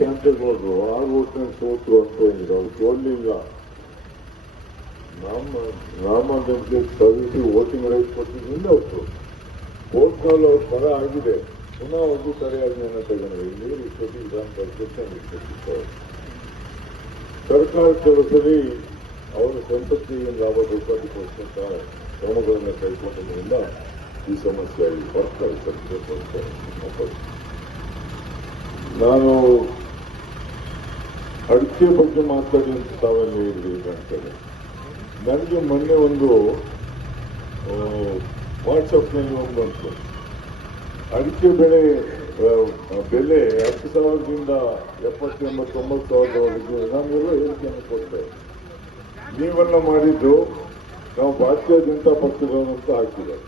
ಶಾಂತೇಗೌಡರು ಆರು ಓಟ್ನಲ್ಲಿ ಸೋತರು ಅಂತ ಹೇಳಿದ್ರು. ಅವ್ರು ಸೋಲಿಲ್ಲ. ನಮ್ಮ ನಾಮಕ್ಕೆ ಸಲ್ಲಿಸಿ ವೋಟಿಂಗ್ ರೈಟ್ ಕೊಟ್ಟಿದ್ದರಿಂದ ಅವರು ಕೋರ್ಟ್ನಲ್ಲಿ ಅವ್ರ ಪರ ಆಗಿದೆ. ಪುನಃ ಒಂದು ಸರಿಯಾಜ್ಞೆಯನ್ನು ತಗೊಂಡ್ರೆ ಇಲ್ಲಿ ಇಷ್ಟೊತ್ತಿ ಗ್ರಾಮ ಪರಿಷತ್ ಇಷ್ಟೊತ್ತಿತ್ತು ಸರ್ಕಾರ ಕೆಲಸದಲ್ಲಿ ಅವರ ಸಂಪತ್ತಿಗೆ ಲಾಭ ಬೇಕಾದಕ್ಕೋಸ್ಕರ ಕ್ರಮಗಳನ್ನು ಕೈಗೊಂಡಿದ್ದರಿಂದ ಈ ಸಮಸ್ಯೆ ಆಗಿ ಬರ್ತಾ ಬರ್ತಾರೆ ನಾನು ಅಡಿಕೆ ಬಗ್ಗೆ ಮಾತಾಡಿ ಅಂತ ತಾವೆಲ್ಲ ಹೇಳಿದ್ರಿ ಕಾಣ್ತದೆ ನನಗೆ ಮೊನ್ನೆ ಒಂದು ವಾಟ್ಸಪ್ನಲ್ಲಿ ಒಂದು ಬಂತು ಅಡಿಕೆ ಬೆಳೆ ಬೆಲೆ ಹತ್ತು ಸಾವಿರದಿಂದ ಎಪ್ಪತ್ತು ಎಂಬತ್ತು ತೊಂಬತ್ತು ಸಾವಿರದವರೆಗೆ ನಾನೆಲ್ಲ ಹೇಳಿಕೆಯನ್ನು ಕೊಟ್ಟೆ. ನೀವೆಲ್ಲ ಮಾಡಿದ್ದು, ನಾವು ಭಾರತೀಯ ಜನತಾ ಪಕ್ಷದವರು ಅಂತ ಹಾಕಿದ್ದಾರೆ.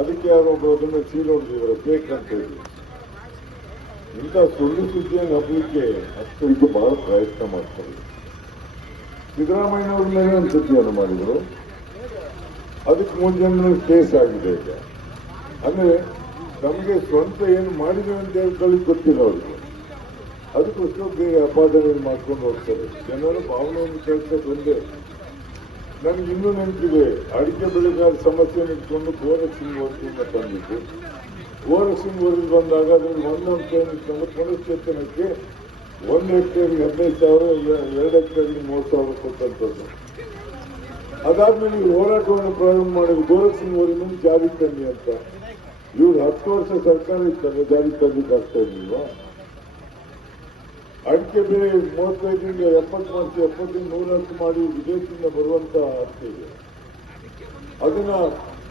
ಅದಕ್ಕೆ ಯಾರೋ ಅದನ್ನು ಸೀಲ್ ಹೊಡೆದಿದ್ದಾರೆ ಬೇಕಂತ ಹೇಳಿ. ಇಂಥ ಸುಳ್ಳು ಸುದ್ದಿಯನ್ನು ಹಬ್ಬಲಿಕ್ಕೆ ಅಷ್ಟು ಬಹಳ ಪ್ರಯತ್ನ ಮಾಡ್ತಾರೆ. ಸಿದ್ದರಾಮಯ್ಯನವ್ರ ಮೇಲೆ ಒಂದು ಸುದ್ದಿಯನ್ನು ಮಾಡಿದರು? ಅದಕ್ಕೆ ಮುಂಜಾನೆ ಕೇಸ್ ಆಗಿದೆ ಈಗ. ಅಂದ್ರೆ ನಮಗೆ ಸ್ವಂತ ಏನು ಮಾಡಿದೆ ಅಂತ ಹೇಳ್ಕೊಳ್ಳಿ ಗೊತ್ತಿಲ್ಲ ಅವ್ರಿಗೆ. ಅದಕ್ಕೋಸ್ಕರ ಅಪಾದನೆ ಮಾಡ್ಕೊಂಡು ಹೋಗ್ತಾರೆ. ಜನರ ಭಾವನೆಯನ್ನು ಕೇಳ್ತಾ ಬಂದೆ. ನನಗೆ ಇನ್ನೂ ನೆನಪಿದೆ. ಅಡಿಕೆ ಬೆಳೆಗಾರ ಸಮಸ್ಯೆ ಇಟ್ಕೊಂಡು ಗೋರಕ್ಷಿಂಗ್ ಹೋಗ್ತಿಂದ ತಂದಿದ್ದು ವರದಿ ಬಂದಾಗ ಅದನ್ನು ಒಂದೊಂದು ಟೈಮ್ ಇಟ್ಕೊಂಡು ಪುನಶ್ಚೇತನಕ್ಕೆ ಒಂದು ಹೆಕ್ಟೇರ್ಗೆ ಹದಿನೈದು ಸಾವಿರ ಎರಡು ಹೆಕ್ಟೇರ್ಗೆ ಮೂವತ್ತು ಸಾವಿರ ಕೊಟ್ಟಂಥದ್ದು. ಅದಾದ್ಮೇಲೆ ಈ ಹೋರಾಟವನ್ನು ಪ್ರಾರಂಭ ಮಾಡಿದ ಗೋರಕ್ಷಿಂಗ್ ವರದಿನ ಜಾರಿ ತನ್ನಿ ಅಂತ. ಇವ್ರು ಹತ್ತು ವರ್ಷ ಸರ್ಕಾರ ಇತ್ತಂದ್ರೆ ಜಾರಿ ತರಲಿಕ್ಕೆ ಆಗ್ತಾ ಇರ್ಲಿಲ್ವಾ? ಅಡಿಕೆ ಬೆಲೆ ಮೂವತ್ತೈದರಿಂದ ಎಪ್ಪತ್ತು ವರ್ಷ ಎಪ್ಪತ್ತಿಂದ ನೂರ ಹತ್ತು ಮಾಡಿ ವಿದೇಶದಿಂದ ಬರುವಂತ ಅರ್ಥ ಇದೆ. ಅದನ್ನ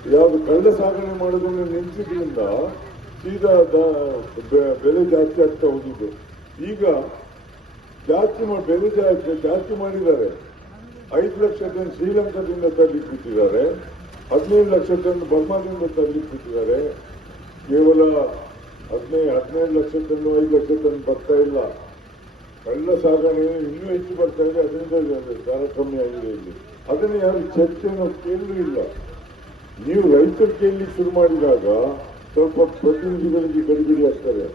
ಯಾವ್ದು ಕಳ್ಳ ಸಾಗಣೆ ಮಾಡೋದನ್ನು ನಿಲ್ಲಿಸಿದ್ರಿಂದ ಸೀದಾ ಬೆಲೆ ಜಾಸ್ತಿ ಆಗ್ತಾ ಹೋಗಿದ್ದು ಈಗ ಜಾಸ್ತಿ ಬೆಲೆ ಜಾಸ್ತಿ ಜಾಸ್ತಿ ಮಾಡಿದ್ದಾರೆ. ಐದು ಲಕ್ಷ ಟನ್ ಶ್ರೀಲಂಕಾದಿಂದ ತರಲಿಕ್ಕೆ ಬಿಟ್ಟಿದ್ದಾರೆ ಹದಿನೈದು ಲಕ್ಷ ಟನ್ ಬರ್ಮಾದಿಂದ ತರಲಿಕ್ಕೆ ಬಿಟ್ಟಿದ್ದಾರೆ ಕೇವಲ ಹದಿನೈದು ಹದಿನೈದು ಲಕ್ಷ ಟನ್ ಐದು ಲಕ್ಷ ಟನ್ ಬರ್ತಾ ಇಲ್ಲ. ಕಳ್ಳ ಸಾಗಣೆ ಇನ್ನೂ ಹೆಚ್ಚು ಬರ್ತಾ ಇದೆ. ಅದರಿಂದ ತಾರತಮ್ಯ ಆಗಿದೆ ಇಲ್ಲಿ. ಅದನ್ನು ಯಾರು ಚರ್ಚೆಯನ್ನು ಕೇಳಲೂ ಇಲ್ಲ. ನೀವು ರೈತರು ಕೇಳಲಿಕ್ಕೆ ಶುರು ಮಾಡಿದಾಗ ಸ್ವಲ್ಪ ಪ್ರತಿನಿಧಿಗಳಿಗೆ ಗಡಿಬಿಡಿ ಆಗ್ತಾರೆ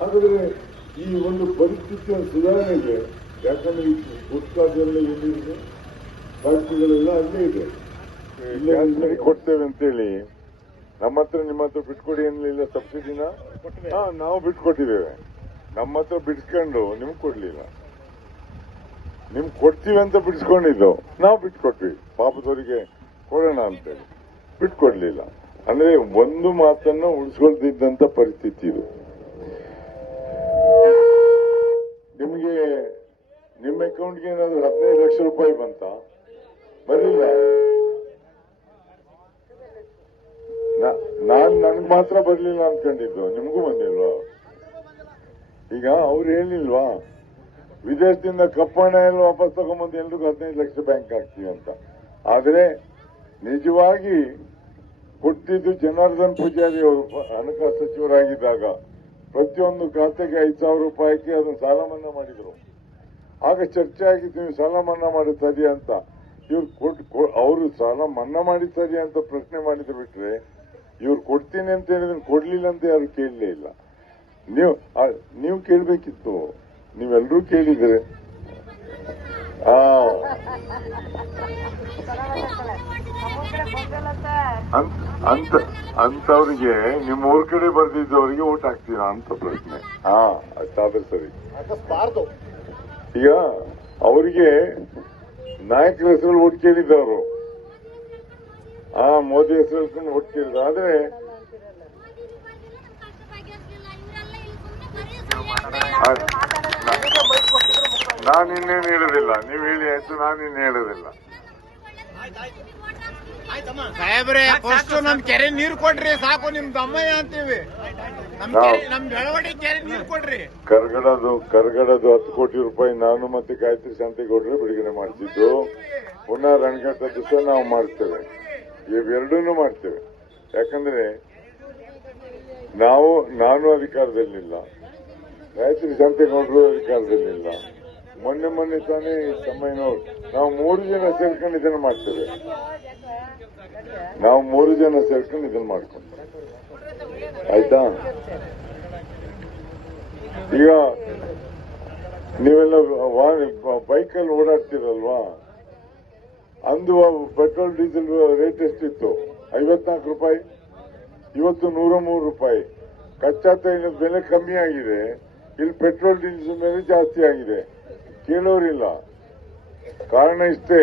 ಆದರೆ ಈ ಒಂದು ಪರಿಸ್ಥಿತಿಯ ಸುಧಾರಣೆಗೆ ಯಾಕಂದ್ರೆ ಈ ಗುಟ್ಕಾದೆಲ್ಲ ಎಲ್ಲಿದೆ ಫ್ಯಾಕ್ಟ್ರಿಗಳೆಲ್ಲ ಅಲ್ಲೇ ಇದೆ. ಇಲ್ಲೇ ಕೊಡ್ತೇವೆ ಅಂತೇಳಿ? ನಮ್ಮ ಹತ್ರ ನಿಮ್ಮ ಹತ್ರ ಬಿಟ್ಕೊಡಿ ಏನಿಲ್ಲ ಸಬ್ಸಿಡಿನ? ಹಾ ನಾವು ಬಿಟ್ಕೊಟ್ಟಿದ್ದೇವೆ. ನಮ್ಮ ಹತ್ರ ಬಿಡ್ಸ್ಕೊಂಡು ನಿಮ್ಗೆ ಕೊಡ್ಲಿಲ್ಲ. ನಿಮ್ಗೆ ಕೊಡ್ತೀವಿ ಅಂತ ಬಿಡಿಸ್ಕೊಂಡಿದ್ದು ನಾವು ಬಿಟ್ಕೊಟ್ವಿ. ಪಾಪದವರಿಗೆ ಕೊಡೋಣ ಅಂತೇಳಿ. ಬಿಟ್ಕೊಡ್ಲಿಲ್ಲ. ಅಂದ್ರೆ ಒಂದು ಮಾತನ್ನು ಉಳಿಸ್ಕೊಳ್ತಿದ್ದಂತ ಪರಿಸ್ಥಿತಿ ಇದು. ನಿಮಗೆ ನಿಮ್ಮ ಅಕೌಂಟ್ಗೆ ಏನಾದ್ರು ಹದಿನೈದು ಲಕ್ಷ ರೂಪಾಯಿ ಬಂತ? ಬರಲಿಲ್ಲ. ನಾನ್ ನನ್ಗೆ ಮಾತ್ರ ಬರ್ಲಿಲ್ಲ ಅನ್ಕೊಂಡಿದ್ದು. ನಿಮಗೂ ಬಂದಿಲ್ವಾ? ಈಗ ಅವ್ರು ಹೇಳಿಲ್ವಾ? ವಿದೇಶದಿಂದ ಕಪ್ಪಣ ಎಲ್ಲ ವಾಪಸ್ ತಗೊಂಬಂದು ಎಲ್ರಿಗೂ ಹದಿನೈದು ಲಕ್ಷ ಬ್ಯಾಂಕ್ ಹಾಕ್ತೀವಿ ಅಂತ. ಆದ್ರೆ ನಿಜವಾಗಿ ಕೊಟ್ಟಿದ್ದು ಜನಾರ್ದನ್ ಪೂಜಾರಿ ಅವರು, ಹಣಕಾಸು ಸಚಿವರಾಗಿದ್ದಾಗ ಪ್ರತಿಯೊಂದು ಖಾತೆಗೆ ಐದು ಸಾವಿರ ರೂಪಾಯಿಗೆ ಅದನ್ನು ಸಾಲ ಮನ್ನಾ ಮಾಡಿದ್ರು. ಆಗ ಚರ್ಚೆ ಆಗಿದ್ದು ನೀವು ಸಾಲ ಮನ್ನಾ ಮಾಡಿ ಸರಿ ಅಂತ. ಇವ್ರು ಕೊಟ್ಟು ಅವರು ಸಾಲ ಮನ್ನಾ ಮಾಡಿ ಸರಿ ಅಂತ ಪ್ರಶ್ನೆ ಮಾಡಿದ್ರು ಬಿಟ್ರೆ, ಇವ್ರು ಕೊಡ್ತೀನಿ ಅಂತ ಹೇಳಿದ್ರೆ ಕೊಡ್ಲಿಲ್ಲ ಅಂತ ಯಾರು ಕೇಳಲೇ ಇಲ್ಲ. ನೀವು ನೀವು ಕೇಳಬೇಕಿತ್ತು. ನೀವೆಲ್ಲರೂ ಕೇಳಿದ್ರೆ. ಅಂತ ಅಂತವ್ರಿಗೆ ನಿಮ್ ಊರ್ ಕಡೆ ಬರ್ದಿದ್ದವ್ರಿಗೆ ಊಟ ಹಾಕ್ತೀರಾ ಅಂತ ಪ್ರಶ್ನೆ. ಹಾ ಅಷ್ಟಾದ್ರೆ ಸರಿ. ಈಗ ಅವರಿಗೆ ನಾಯಕರ ಹೆಸರು ಓಟ್ ಕೇಳಿದ್ದವರು. ಆ ಮೋದಿ ಹೆಸರು ಹೇಳ್ಕೊಂಡು ಓಟ್ ಕೇಳಿದ್ರು. ಆದ್ರೆ ನಾನು ಇನ್ನೇನು ಹೇಳುದಿಲ್ಲ ನೀವು ಹೇಳಿ ಆಯ್ತು ನಾನು ಇನ್ನು ಹೇಳೋದಿಲ್ಲ ಸಾಹೇಬ್ರೆ ಫಸ್ಟ್ ನಮ್ ಕೆರೆ ನೀರು ಕೊಡ್ರಿ ಸಾಕು ನಿಮ್ ದಮ್ಮಯ್ಯ ಅಂತೀವಿ. ನಮ್ ಕೆರೆ ನಮ್ ಬೆಳವಡಿ ಕೆರೆ ನೀರು ಕೊಡ್ರಿ. ಕರ್ಗಡದು ಕರ್ಗಡದು ಹತ್ತು ಕೋಟಿ ರೂಪಾಯಿ ನಾನು ಮತ್ತೆ ಗಾಯತ್ರಿ ಶಾಂತಿಗೌಡರು ಬಿಡುಗಡೆ ಮಾಡ್ತಿದ್ದು. ಪುನಃ ರಣಘಟ್ಟ ದಿವಸ ನಾವು ಮಾಡ್ತೇವೆ. ಇವೆರಡನ್ನೂ ಮಾಡ್ತೇವೆ. ಯಾಕಂದ್ರೆ ನಾವು ನಾನು ಅಧಿಕಾರದಲ್ಲಿಲ್ಲ. ಗಾಯತ್ರಿ ಶಾಂತಿಗೌಡರು ಅಧಿಕಾರದಲ್ಲಿಲ್ಲ. ಮೊನ್ನೆ ಮೊನ್ನೆ ತಾನೇ ತಮ್ಮಯ್ಯನವ್ರು ನಾವು ಮೂರು ಜನ ಸೇರ್ಕೊಂಡು ಇದನ್ನ ಮಾಡ್ತೇವೆ. ನಾವು ಮೂರು ಜನ ಸೇರ್ಕೊಂಡು ಇದನ್ನ ಮಾಡ್ಕೊಂಡು ಆಯ್ತಾ? ಈಗ ನೀವೆಲ್ಲ ಬೈಕಲ್ಲಿ ಓಡಾಡ್ತೀರಲ್ವಾ? ಅಂದು ಪೆಟ್ರೋಲ್, ಡೀಸೆಲ್ ರೇಟ್ ಎಷ್ಟಿತ್ತು? ಐವತ್ನಾಲ್ಕು ರೂಪಾಯಿ? ಇವತ್ತು ನೂರ ಮೂರು ರೂಪಾಯಿ. ಕಚ್ಚಾ ತೈಲದ ಬೆಲೆ ಕಮ್ಮಿ ಆಗಿದೆ. ಇಲ್ಲಿ ಪೆಟ್ರೋಲ್, ಡೀಸೆಲ್ ಮೇಲೆ ಜಾಸ್ತಿ ಆಗಿದೆ. ಕೇಳೋರಿಲ್ಲ. ಕಾರಣ ಇಷ್ಟೇ,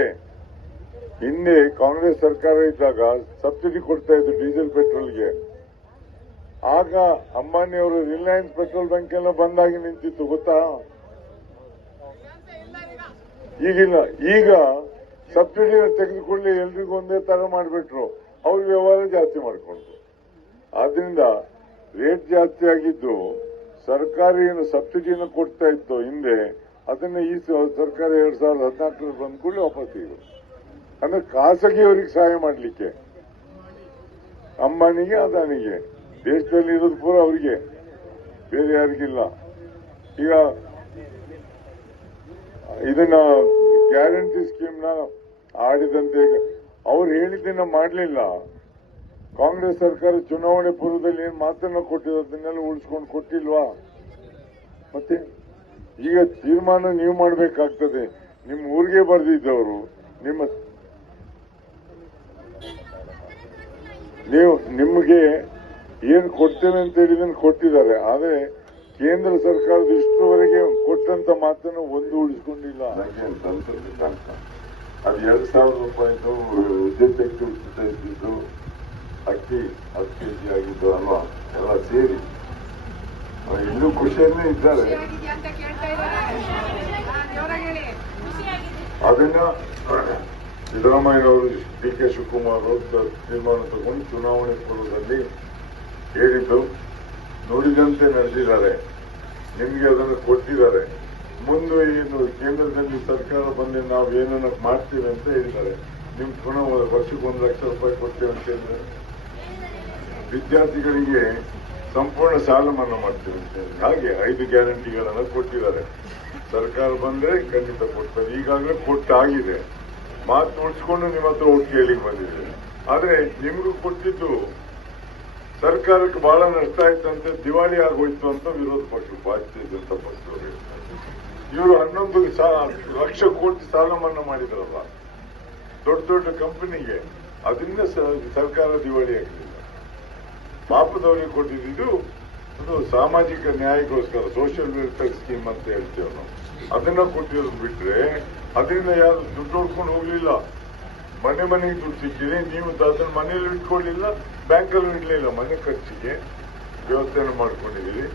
ಹಿಂದೆ ಕಾಂಗ್ರೆಸ್ ಸರ್ಕಾರ ಇದ್ದಾಗ ಸಬ್ಸಿಡಿ ಕೊಡ್ತಾ ಇದ್ರು ಡೀಸೆಲ್ ಪೆಟ್ರೋಲ್ಗೆ. ಆಗ ಅಂಬಾನಿ ಅವರು ರಿಲಯನ್ಸ್ ಪೆಟ್ರೋಲ್ ಬ್ಯಾಂಕ್ ಎಲ್ಲ ಬಂದಾಗಿ ನಿಂತಿತ್ತು, ಗೊತ್ತಾ? ಈಗಿಲ್ಲ, ಈಗ ಸಬ್ಸಿಡಿ ತೆಗೆದುಕೊಳ್ಳಿ, ಎಲ್ರಿಗೂ ಒಂದೇ ತರ ಮಾಡಿಬಿಟ್ರು. ಅವ್ರ ವ್ಯವಹಾರ ಜಾಸ್ತಿ ಮಾಡಿಕೊಂಡ್ರು. ಆದ್ರಿಂದ ರೇಟ್ ಜಾಸ್ತಿ ಆಗಿದ್ದು ಸರ್ಕಾರ ಏನು ಸಬ್ಸಿಡಿಯನ್ನು ಕೊಡ್ತಾ ಇತ್ತು ಹಿಂದೆ ಅದನ್ನ ಈ ಸರ್ಕಾರ ಎರಡ್ ಸಾವಿರದ ಹದಿನಾಲ್ಕರಲ್ಲಿ ಬಂದ ಕೂಡಲೇ ವಾಪಸ್ ತೆಗೆದು ಅಂದ್ರೆ ಖಾಸಗಿಯವರಿಗೆ ಸಹಾಯ ಮಾಡಲಿಕ್ಕೆ. ಅಂಬಾನಿಗೆ, ಅದಾನಿಗೆ. ದೇಶದಲ್ಲಿ ಇರೋದು ಪೂರ ಅವರಿಗೆ. ಬೇರೆ ಯಾರಿಗಿಲ್ಲ. ಈಗ ಇದನ್ನ ಗ್ಯಾರಂಟಿ ಸ್ಕೀಮ್ನ ಆಡಿದಂತೆ ಅವ್ರು ಹೇಳಿದ್ದನ್ನ ಮಾಡಲಿಲ್ಲ. ಕಾಂಗ್ರೆಸ್ ಸರ್ಕಾರ ಚುನಾವಣೆ ಪೂರ್ವದಲ್ಲಿ ಏನ್ ಮಾತನ್ನ ಕೊಟ್ಟಿದ್ರು ಅದನ್ನೆಲ್ಲ ಉಳಿಸ್ಕೊಂಡು ಕೊಟ್ಟಿಲ್ವಾ? ಮತ್ತೆ ಈಗ ತೀರ್ಮಾನ ನೀವು ಮಾಡಬೇಕಾಗ್ತದೆ. ನಿಮ್ಮ ಊರಿಗೆ ಬರೆದಿದ್ದವರು, ನಿಮ್ಮ ನೀವು ನಿಮಗೆ ಏನು ಕೊಡ್ತೇನೆ ಅಂತ ಹೇಳಿದನ್ನು ಕೊಟ್ಟಿದ್ದಾರೆ. ಆದರೆ ಕೇಂದ್ರ ಸರ್ಕಾರದ ಇಷ್ಟರವರೆಗೆ ಕೊಟ್ಟಂತ ಮಾತನ್ನು ಒಂದು ಉಳಿಸ್ಕೊಂಡಿಲ್ಲ. ಅದು ಎರಡ್ ಸಾವಿರ ರೂಪಾಯಿದು ಉದ್ಯೋಗಕ್ಕೆ ಉಚಿತ ಇದ್ದಿದ್ದು ಅಕ್ಕಿ ಹತ್ತು ಕೆಜಿ ಆಗಿದ್ದು ಅಲ್ವಾ? ಎಲ್ಲ ಸೇರಿ. ಇನ್ನೂ ಖುಷಿಯಲ್ಲೇ ಇದ್ದಾರೆ. ಅದನ್ನ ಸಿದ್ದರಾಮಯ್ಯನವರು ಡಿ ಕೆ ಶಿವಕುಮಾರ್ ಅವರು ತೀರ್ಮಾನ ತಗೊಂಡು ಚುನಾವಣೆ ಪೂರ್ವದಲ್ಲಿ ಹೇಳಿದ್ದು ನುಡಿದಂತೆ ನಡೆದಿದ್ದಾರೆ. ನಿಮ್ಗೆ ಅದನ್ನು ಕೊಟ್ಟಿದ್ದಾರೆ. ಮುಂದೆ ಏನು ಕೇಂದ್ರದಲ್ಲಿ ಸರ್ಕಾರ ಬಂದು ನಾವು ಏನನ್ನ ಮಾಡ್ತೀವಿ ಅಂತ ಹೇಳಿದ್ದಾರೆ. ನಿಮ್ ಪುನಃ ವರ್ಷಕ್ಕೆ ಒಂದು ಲಕ್ಷ ರೂಪಾಯಿ ಕೊಡ್ತೇವೆ ಅಂತ ಹೇಳಿದ್ದಾರೆ. ವಿದ್ಯಾರ್ಥಿಗಳಿಗೆ ಸಂಪೂರ್ಣ ಸಾಲ ಮನ್ನಾ ಮಾಡ್ತೀವಿ ಹಾಗೆ ಐದು ಗ್ಯಾರಂಟಿಗಳನ್ನ ಕೊಟ್ಟಿದ್ದಾರೆ. ಸರ್ಕಾರ ಬಂದ್ರೆ ಖಂಡಿತ ಕೊಡ್ತಾರೆ. ಈಗಾಗಲೇ ಕೊಟ್ಟಾಗಿದೆ. ಮಾತು ಉಳಿಸ್ಕೊಂಡು ನಿಮ್ಮ ಹತ್ರ ಓಟ್ ಕೇಳಿಗೆ ಬಂದಿದೆ. ಆದ್ರೆ ನಿಮಗೂ ಕೊಟ್ಟಿದ್ದು ಸರ್ಕಾರಕ್ಕೆ ಬಹಳ ನಷ್ಟ ಆಯ್ತಂತೆ, ದಿವಾಳಿ ಆಗೋಯ್ತು ಅಂತ ವಿರೋಧ ಪಕ್ಷ ಭಾರತೀಯ ಜನತಾ ಪಕ್ಷದವರು. ಇವರು ಹನ್ನೊಂದು ಲಕ್ಷ ಕೋಟಿ ಸಾಲ ಮನ್ನಾ ಮಾಡಿದ್ರಲ್ಲ, ದೊಡ್ಡ ದೊಡ್ಡ ಕಂಪನಿಗೆ ಅದರಿಂದ ಸರ್ಕಾರ ದಿವಾಳಿ ಆಗಲಿಲ್ಲ ಪಾಪದವರಿಗೆ ಕೊಟ್ಟಿದ್ದು ಅದು ಸಾಮಾಜಿಕ ನ್ಯಾಯಕ್ಕೋಸ್ಕರ ಸೋಷಿಯಲ್ ವೆಲ್ಫೇರ್ ಸ್ಕೀಮ್ ಅಂತ ಹೇಳ್ತೇವೆ ನಾವು ಅದನ್ನ ಕೊಟ್ಟಿರೋದು ಬಿಟ್ರೆ ಅದರಿಂದ ಯಾರು ದುಡ್ಡು ಹೊಡ್ಕೊಂಡು ಹೋಗ್ಲಿಲ್ಲ. ಮನೆ ಮನೆಗೆ ದುಡ್ಡು ಸಿಕ್ಕಿದೆ, ನೀವು ಅದನ್ನ ಮನೆಯಲ್ಲಿ ಇಟ್ಕೊಳ್ಳಿಲ್ಲ ಬ್ಯಾಂಕಲ್ಲೂ ಇಡಲಿಲ್ಲ. ಮನೆ ಖರ್ಚಿಗೆ ವ್ಯವಸ್ಥೆಯನ್ನು ಮಾಡ್ಕೊಂಡಿದ್ದೀರಿ.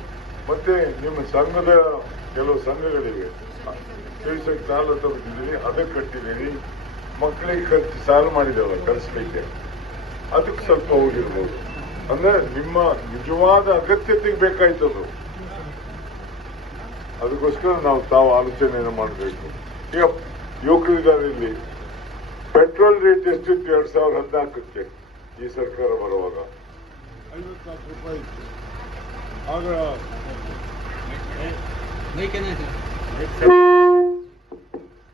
ಮತ್ತೆ ನಿಮ್ಮ ಸಂಘದ ಕೆಲವು ಸಂಘಗಳಿವೆ. ತಿಳಿಸಕ್ಕೆ ಸಾಲ ತಗೊಂಡಿದ್ದೀರಿ ಅದಕ್ಕೆ ಕಟ್ಟಿದ್ದೀರಿ. ಮಕ್ಕಳಿಗೆ ಖರ್ಚು ಸಾಲ ಮಾಡಿದ್ದೆವಲ್ಲ ಕಲಿಸ್ಲಿಕ್ಕೆ ಅದಕ್ಕೆ ಸ್ವಲ್ಪ ಹೋಗಿರ್ಬೋದು. ಅಂದ್ರೆ ನಿಮ್ಮ ನಿಜವಾದ ಅಗತ್ಯತೆಗೆ ಬೇಕಾಯ್ತದು ಅದಕ್ಕೋಸ್ಕರ ನಾವು ತಾವು ಆಲೋಚನೆಯನ್ನು ಮಾಡಬೇಕು. ಈಗ ಯುವಕರಿದ್ದಾರೆ ಇಲ್ಲಿ. ಪೆಟ್ರೋಲ್ ರೇಟ್ ಎಷ್ಟಿತ್ತು ಎರಡ್ ಸಾವಿರದ ಹದಿನಾಲ್ಕಕ್ಕೆ ಈ ಸರ್ಕಾರ ಬರುವಾಗ? ಐವತ್ನಾಲ್ಕು ರೂಪಾಯಿ ಇತ್ತು. ಆಗ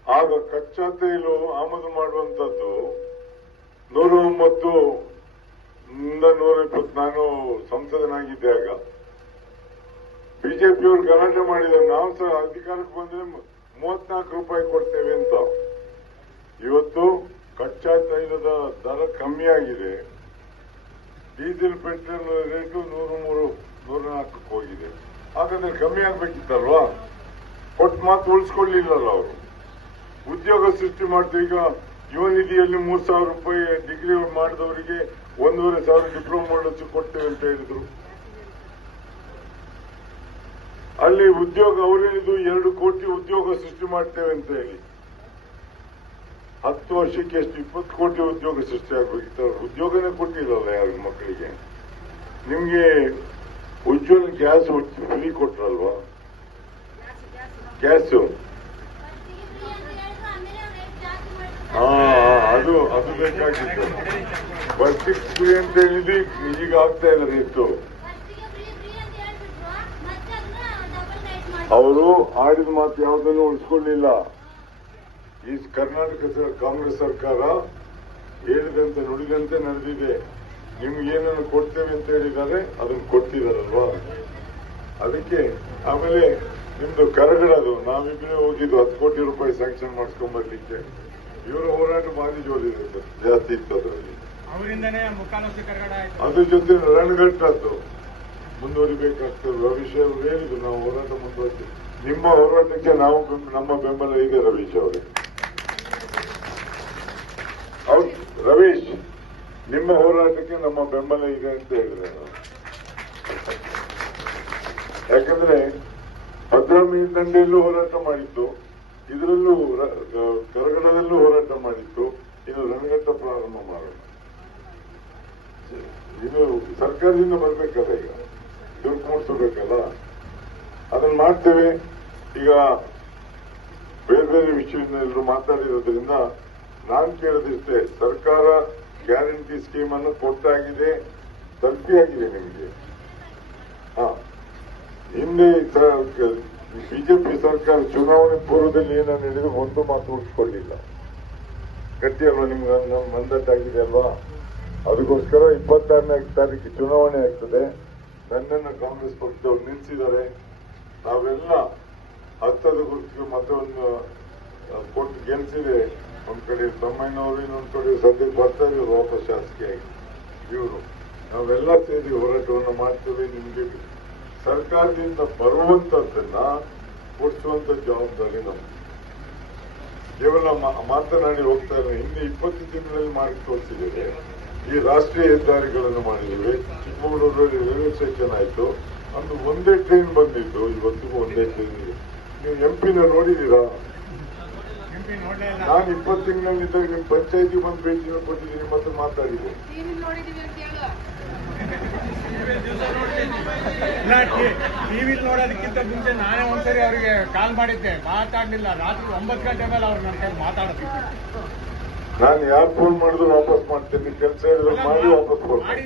ಆಗ ಕಚ್ಚಾ ತೈಲು ಆಮದು ಮಾಡುವಂತದ್ದು ನೂರ ಒಂಬತ್ತು ನೂರ ಇಪ್ಪತ್ತು ನಾನು ಸಂಸದನಾಗಿದ್ದೆ ಆಗ. ಬಿಜೆಪಿಯವರು ಗಲಾಟೆ ಮಾಡಿದ್ದಾರೆ ನಾವು ಸಹ ಅಧಿಕಾರಕ್ಕೆ ಬಂದ್ರೆ ಮೂವತ್ನಾಲ್ಕು ರೂಪಾಯಿ ಕೊಡ್ತೇವೆ ಅಂತ. ಇವತ್ತು ಕಚ್ಚಾ ತೈಲದ ದರ ಕಮ್ಮಿ ಆಗಿದೆ. ಡೀಸೆಲ್, ಪೆಟ್ರೋಲ್ ರೇಟು ನೂರ ಮೂರು ನೂರ ನಾಲ್ಕಕ್ಕೆ ಹೋಗಿದೆ. ಹಾಗಾದ್ರೆ ಕಮ್ಮಿ ಆಗ್ಬೇಕಿತ್ತಲ್ವಾ? ಕೊಟ್ಟು ಮಾತು ಉಳಿಸ್ಕೊಳ್ಳಿಲ್ಲಲ್ಲ ಅವರು. ಉದ್ಯೋಗ ಸೃಷ್ಟಿ ಮಾಡ್ತೀವಿ ಈಗ. ಯುವ ನಿಧಿಯಲ್ಲಿ ಮೂರ್ ಸಾವಿರ ರೂಪಾಯಿ ಡಿಗ್ರಿ ಮಾಡಿದವರಿಗೆ ಒಂದೂವರೆ ಸಾವಿರ ಡಿಪ್ಲೊಮಾ ಕೊಟ್ಟೆ ಅಂತ ಹೇಳಿದ್ರು. ಅಲ್ಲಿ ಉದ್ಯೋಗ ಅವರೇನಿದು ಎರಡು ಕೋಟಿ ಉದ್ಯೋಗ ಸೃಷ್ಟಿ ಮಾಡ್ತೇವೆ ಅಂತ ಹೇಳಿ. ಹತ್ತು ವರ್ಷಕ್ಕೆ ಎಷ್ಟು ಇಪ್ಪತ್ತು ಕೋಟಿ ಉದ್ಯೋಗ ಸೃಷ್ಟಿ ಆಗ್ಬೇಕಿತ್ತು. ಅವ್ರು ಉದ್ಯೋಗನೇ ಕೊಟ್ಟಿರಲ್ಲ ಯಾರು ಮಕ್ಕಳಿಗೆ. ನಿಮ್ಗೆ ಉಜ್ವಲ ಗ್ಯಾಸ್ ಫ್ರೀ ಕೊಟ್ರಲ್ವಾ? ಗ್ಯಾಸು? ಹಾ ಅದು ಅದು ಬೇಕಾಗಿತ್ತು. ಬರ್ತಿಕ್ ಫ್ರೀ ಅಂತ ಹೇಳಿದ್ದು ಈಗ ಆಗ್ತಾ ರೇಟು ಅವರು ಆಡಿದ ಮಾತು ಯಾವುದನ್ನು ಉಳಿಸ್ಕೊಳ್ಳಿಲ್ಲ. ಈ ಕರ್ನಾಟಕ ಕಾಂಗ್ರೆಸ್ ಸರ್ಕಾರ ಹೇಳಿದಂತೆ, ನುಡಿದಂತೆ ನಡೆದಿದೆ. ನಿಮ್ಗೆ ಏನನ್ನು ಕೊಡ್ತೇವೆ ಅಂತ ಹೇಳಿದ್ದಾರೆ, ಅದನ್ನು ಕೊಡ್ತಿದಾರಲ್ವಾ ಅದಕ್ಕೆ ಆಮೇಲೆ ನಿಮ್ದು ಕರಗಡದು ನಾವಿಬ್ಬರೇ ಹೋಗಿದ್ದು ಹತ್ತು ಕೋಟಿ ರೂಪಾಯಿ ಸ್ಯಾಂಕ್ಷನ್ ಮಾಡಿಸ್ಕೊಂಡ್ ಬರ್ಲಿಕ್ಕೆ. ಇವರ ಹೋರಾಟ ಭಾರಿ ಜೋರಿದೆ ಸರ್. ಜಾಸ್ತಿ ಇತ್ತು ಅದರಲ್ಲಿ. ಅದ್ರ ಜೊತೆ ರಣಗಟ್ಟದ್ದು ಮುಂದುವರಿಬೇಕಾಗ್ತದೆ. ರವೀಶ್ ಅವರು ಹೇಳಿದ್ರು ನಾವು ಹೋರಾಟ ಮುಂದುವರಿಸಿ. ನಿಮ್ಮ ಹೋರಾಟಕ್ಕೆ ನಾವು ನಮ್ಮ ಬೆಂಬಲ ಇದೆ ರವೀಶ್ ಅವರೇ. ಹೌದು, ರವೀಶ್, ನಿಮ್ಮ ಹೋರಾಟಕ್ಕೆ ನಮ್ಮ ಬೆಂಬಲ ಇದೆ ಅಂತ ಹೇಳಿದ್ರೆ ಯಾಕಂದ್ರೆ ಭದ್ರಾ ಮೇಲ್ದಂಡೆಯಲ್ಲೂ ಹೋರಾಟ ಮಾಡಿದ್ದು. ಇದರಲ್ಲೂ ರ- ಗ- ಕರಗಡದಲ್ಲೂ ಹೋರಾಟ ಮಾಡಿತ್ತು ಇನ್ನು ರಣಘಟ್ಟ ಪ್ರಾರಂಭ ಮಾಡೋಣ ಇದು ಸರ್ಕಾರದಿಂದ ಬರ್ಬೇಕಲ್ಲ ಈಗ ದುಡ್ಡು ಮೂಡಿಸಬೇಕಲ್ಲ ಅದನ್ನ ಮಾಡ್ತೇವೆ. ಈಗ ಬೇರೆ ಬೇರೆ ವಿಷಯದಲ್ಲೂ ಮಾತಾಡಿರೋದ್ರಿಂದ ನಾನು ಕೇಳೋದಿಷ್ಟೇ ಸರ್ಕಾರ ಗ್ಯಾರಂಟಿ ಸ್ಕೀಮ್ ಅನ್ನು ಕೊಟ್ಟಾಗಿದೆ ತಲುಪಿಯಾಗಿದೆ ನಿಮಗೆ. ಹಿಂದೆ ಬಿಜೆಪಿ ಸರ್ಕಾರ ಚುನಾವಣೆ ಪೂರ್ವದಲ್ಲಿ ಏನೋ ಹೇಳಿದ್ರು ಒಂದು ಮಾತು ಉಳಿಸ್ಕೊಳ್ಳಿಲ್ಲ. ಗಟ್ಟಿ ಅಲ್ವಾ ನಿಮ್ಗೆ ಮಂದಟ್ಟಾಗಿದೆ ಅಲ್ವಾ? ಅದಕ್ಕೋಸ್ಕರ ಇಪ್ಪತ್ತಾರನೇ ತಾರೀಕು ಚುನಾವಣೆ ಆಗ್ತದೆ. ನನ್ನನ್ನು ಕಾಂಗ್ರೆಸ್ ಪಕ್ಷದವರು ನಿಲ್ಲಿಸಿದ್ದಾರೆ ನಾವೆಲ್ಲ ಹತ್ತದ ಗುರುತಿಗೆ ಮತವನ್ನು ಕೊಟ್ಟು ಗೆಲ್ಸಿದೆ. ಒಂದ್ ಕಡೆ ತಮ್ಮಯ್ಯನವರು ಇನ್ನೊಂದು ಕಡೆ ಸದ್ಯಕ್ಕೆ ಬರ್ತಾ ಇದ್ರು ವಾಪಸ್ ಶಾಸಕಿಯಾಗಿ. ಇವರು. ನಾವೆಲ್ಲ ಸೇರಿ ಹೋರಾಟವನ್ನು ಮಾಡ್ತೇವೆ. ನಿಮಗೆ ಸರ್ಕಾರದಿಂದ ಬರುವಂತದ್ದನ್ನ ಕೊಡಿಸುವಂತ ಜವಾಬ್ದಾರಿ ನಮ್ದು. ಕೇವಲ ಮಾತನಾಡಿ ಹೋಗ್ತಾ ಇಲ್ಲ. ಇನ್ನು ಇಪ್ಪತ್ತು ದಿನಗಳಲ್ಲಿ ಮಾಡಿ ತೋರಿಸಿದ್ದೇವೆ. ಈ ರಾಷ್ಟ್ರೀಯ ಹೆದ್ದಾರಿಗಳನ್ನು ಮಾಡಿದ್ದೀವಿ. ಚಿಕ್ಕಮಗಳೂರಲ್ಲಿ ರೈಲ್ವೆ ಸ್ಟೇಷನ್ ಆಯ್ತು. ಅಂದು ಒಂದೇ ಟ್ರೈನ್ ಬಂದಿತ್ತು. ಇವತ್ತಿಗೂ ಒಂದೇ ಟ್ರೈನ್ ಇದೆ. ನೀವು ಎಂಪಿ ನೋಡ್ಲೇ ಇಲ್ಲ ನಾನು ಇಪ್ಪತ್ತು ತಿಂಗಳಿದ್ದಾಗ ನಿಮ್ ಪಂಚಾಯತಿ ಬಂದು ಭೇಟಿ ಕೊಟ್ಟಿದ್ದೀನಿ ಮತ್ತೆ ಮಾತಾಡಿದೆ. ಟಿವಿ ನೋಡಿದೀವಿ ಅಂತ ಹೇಳು ಇಲ್ಲ ಟಿವಿ ನೋಡೋದಕ್ಕಿಂತ ಮುಂಚೆ ನಾನೇ ಒಂದ್ಸರಿ ಅವರಿಗೆ ಕಾಲ್ ಮಾಡಿದ್ದೆ. ಮಾತಾಡ್ಲಿಲ್ಲ. ರಾತ್ರಿ ಒಂಬತ್ತು ಗಂಟೆ ಮೇಲೆ ಅವ್ರು ನನ್ನ ಕೈ ಮಾತಾಡ್ತಿದ್ರು. ನಾನು ಯಾರು ಫೋನ್ ಮಾಡಿದ್ರು ವಾಪಸ್ ಮಾಡ್ತೀನಿ ಕೆಲಸ ಹೇಳಿದ್ರು ಮಾಡಿ ವಾಪಸ್ ಕೊಡ್ತೀನಿ.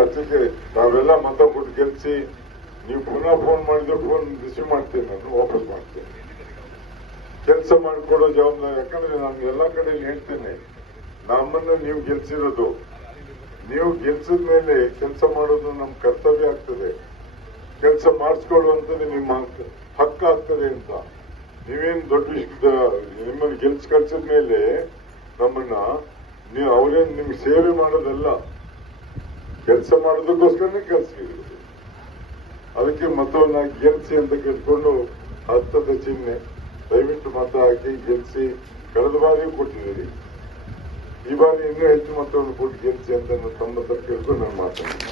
ಅದಕ್ಕೆ ನಾವೆಲ್ಲ ಮತ ಕೊಟ್ಟು ಗೆಲ್ಸಿ ನೀವು ಪುನಃ ಫೋನ್ ಮಾಡಿದ್ರೆ ಫೋನ್ ರಿಸೀವ್ ಮಾಡ್ತೀನಿ ನಾನು ವಾಪಸ್ ಮಾಡ್ತೇನೆ. ಕೆಲಸ ಮಾಡಿಕೊಡೋ ಜವಾಬ್ದಾರಿ ಯಾಕಂದ್ರೆ ನಾನು ಎಲ್ಲ ಕಡೆಯಲ್ಲಿ ಹೇಳ್ತೇನೆ ನಮ್ಮನ್ನ ನೀವು ಗೆಲ್ಸಿರೋದು. ನೀವು ಗೆಲ್ಸಿದ ಮೇಲೆ ಕೆಲಸ ಮಾಡೋದು ನಮ್ಮ ಕರ್ತವ್ಯ ಆಗ್ತದೆ. ಕೆಲಸ ಮಾಡಿಸ್ಕೊಳ್ಳುವಂಥದ್ದು ನಿಮ್ಮ ಹಕ್ಕಾಗ್ತದೆ ಹಕ್ಕು ಆಗ್ತದೆ ಅಂತ. ನೀವೇನು ದೊಡ್ಡ ನಿಮ್ಮನ್ನು ಗೆಲ್ಸ್ ಕಳ್ಸಿದ ಮೇಲೆ ನಮ್ಮನ್ನ ನೀವು ಅವರೇನು ನಿಮ್ಗೆ ಸೇವೆ ಮಾಡೋದಲ್ಲ. ಕೆಲಸ ಮಾಡೋದಕ್ಕೋಸ್ಕರನೇ ಕಲ್ಸಿದ್ರು ಅದಕ್ಕೆ ಮತವನ್ನ ಗೆಲ್ಸಿ ಅಂತ ಕೇಳ್ಕೊಂಡು ಹತ್ತದ ಚಿಹ್ನೆ, ದಯವಿಟ್ಟು ಮತ ಹಾಕಿ ಗೆಲ್ಸಿ. ಕಳೆದ ಬಾರಿಯೂ ಕೊಟ್ಟಿದ್ದೀರಿ. ಈ ಬಾರಿ ಇನ್ನೂ ಹೆಚ್ಚು ಮತವನ್ನು ಕೊಟ್ಟು ಗೆಲ್ಸಿ ಅಂತ ತಮ್ಮ ಕೇಳ್ಕೊಂಡು ನಾನು ಮಾತಾಡ್ತೀನಿ.